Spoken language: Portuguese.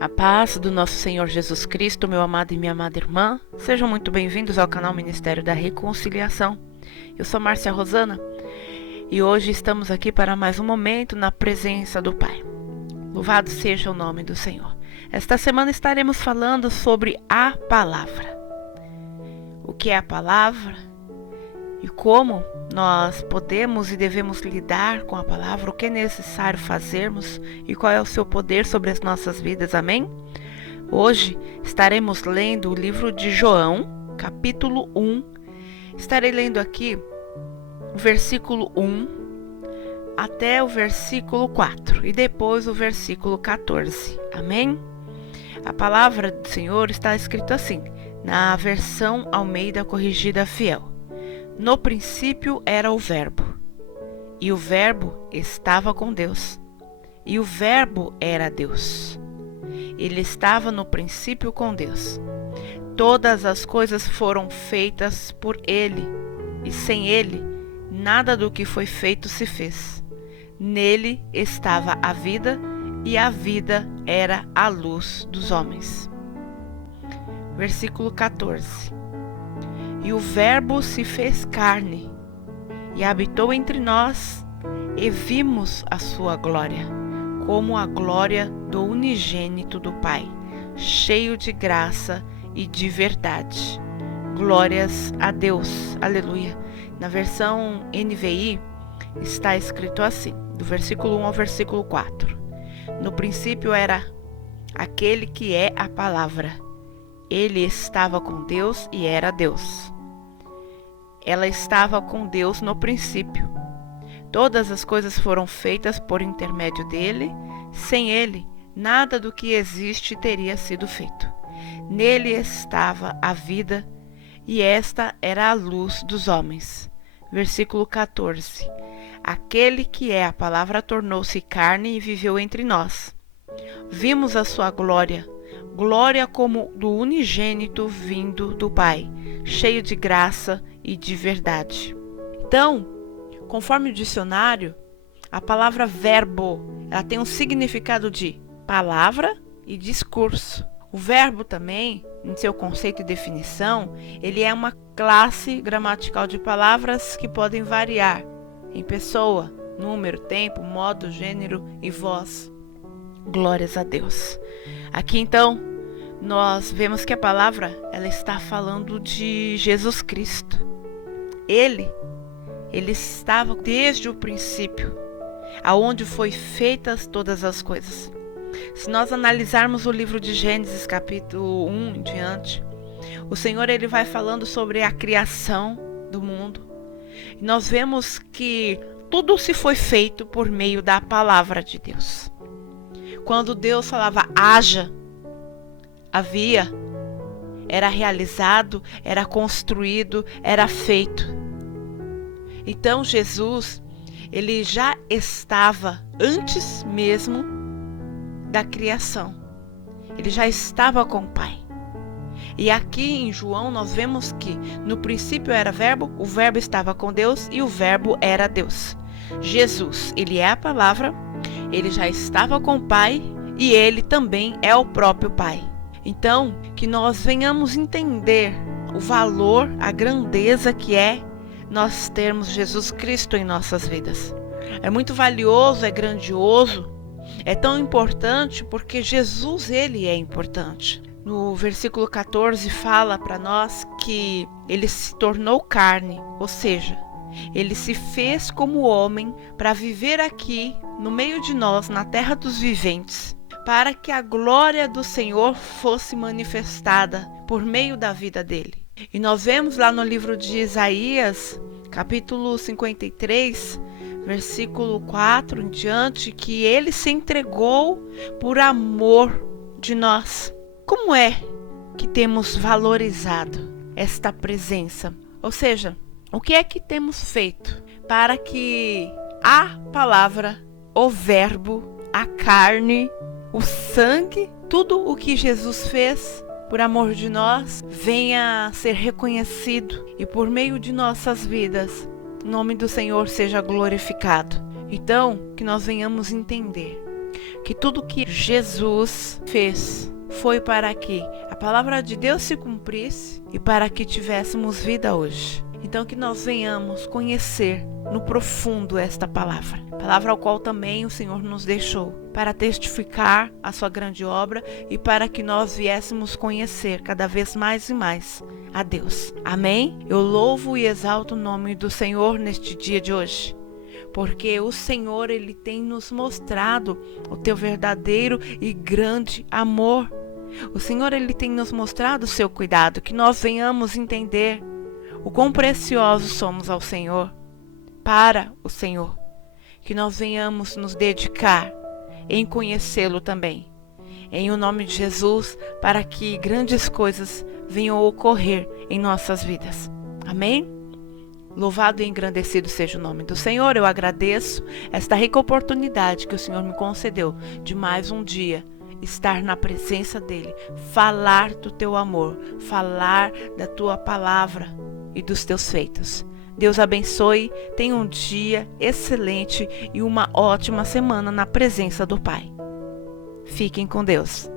A paz do nosso Senhor Jesus Cristo, meu amado e minha amada irmã, sejam muito bem-vindos ao canal Ministério da Reconciliação. Eu sou Márcia Rosana e hoje estamos aqui para mais um momento na presença do Pai. Louvado seja o nome do Senhor. Esta semana estaremos falando sobre a palavra. O que é a palavra e como nós podemos e devemos lidar com a palavra, o que é necessário fazermos e qual é o seu poder sobre as nossas vidas, amém? Hoje estaremos lendo o livro de João, capítulo 1. Estarei lendo aqui o versículo 1 até o versículo 4 e depois o versículo 14, amém? A palavra do Senhor está escrita assim, na versão Almeida Corrigida Fiel. No princípio era o Verbo, e o Verbo estava com Deus, e o Verbo era Deus. Ele estava no princípio com Deus. Todas as coisas foram feitas por Ele, e sem Ele, nada do que foi feito se fez. Nele estava a vida, e a vida era a luz dos homens. Versículo 14. E o Verbo se fez carne, e habitou entre nós, e vimos a sua glória, como a glória do unigênito do Pai, cheio de graça e de verdade. Glórias a Deus, aleluia. Na versão NVI está escrito assim, do versículo 1 ao versículo 4. No princípio era aquele que é a palavra. Ele estava com Deus e era Deus. Ela estava com Deus no princípio. Todas as coisas foram feitas por intermédio dele. Sem ele, nada do que existe teria sido feito. Nele estava a vida, e esta era a luz dos homens. Versículo 14. Aquele que é a palavra tornou-se carne e viveu entre nós. Vimos a sua glória, glória como do unigênito vindo do Pai, cheio de graça e de verdade. Então, conforme o dicionário, a palavra verbo, ela tem um significado de palavra e discurso. O verbo também, em seu conceito e definição, ele é uma classe gramatical de palavras que podem variar em pessoa, número, tempo, modo, gênero e voz. Glórias a Deus. Aqui então, nós vemos que a palavra ela está falando de Jesus Cristo. Ele estava desde o princípio, aonde foi feitas todas as coisas. Se nós analisarmos o livro de Gênesis, capítulo 1 em diante, o Senhor ele vai falando sobre a criação do mundo. E nós vemos que tudo se foi feito por meio da palavra de Deus. Quando Deus falava haja, havia, era realizado, era construído, era feito. Então Jesus, ele já estava antes mesmo da criação. Ele já estava com o Pai. E aqui em João nós vemos que no princípio era Verbo, o Verbo estava com Deus e o Verbo era Deus. Jesus, ele é a palavra, ele já estava com o Pai e ele também é o próprio Pai. Então, que nós venhamos entender o valor, a grandeza que é nós termos Jesus Cristo em nossas vidas. É muito valioso, é grandioso, é tão importante porque Jesus, ele é importante. No versículo 14 fala para nós que ele se tornou carne, ou seja, ele se fez como homem para viver aqui no meio de nós, na terra dos viventes, para que a glória do Senhor fosse manifestada por meio da vida dele. E nós vemos lá no livro de Isaías, capítulo 53, versículo 4 em diante, que ele se entregou por amor de nós. Como é que temos valorizado esta presença? Ou seja, o que é que temos feito para que a palavra, o verbo, a carne, o sangue, tudo o que Jesus fez por amor de nós, venha a ser reconhecido e por meio de nossas vidas, o nome do Senhor seja glorificado. Então, que nós venhamos entender que tudo que Jesus fez foi para que a palavra de Deus se cumprisse e para que tivéssemos vida hoje. Então que nós venhamos conhecer no profundo esta palavra ao qual também o Senhor nos deixou, para testificar a sua grande obra e para que nós viéssemos conhecer cada vez mais e mais a Deus. Amém? Eu louvo e exalto o nome do Senhor neste dia de hoje, porque o Senhor, Ele tem nos mostrado o teu verdadeiro e grande amor. O Senhor, Ele tem nos mostrado o seu cuidado, que nós venhamos entender o quão preciosos somos ao Senhor, para o Senhor, que nós venhamos nos dedicar em conhecê-lo também, em o nome de Jesus, para que grandes coisas venham ocorrer em nossas vidas. Amém? Louvado e engrandecido seja o nome do Senhor. Eu agradeço esta rica oportunidade que o Senhor me concedeu de mais um dia estar na presença dEle, falar do teu amor, falar da tua palavra e dos teus feitos. Deus abençoe, tenha um dia excelente e uma ótima semana na presença do Pai. Fiquem com Deus.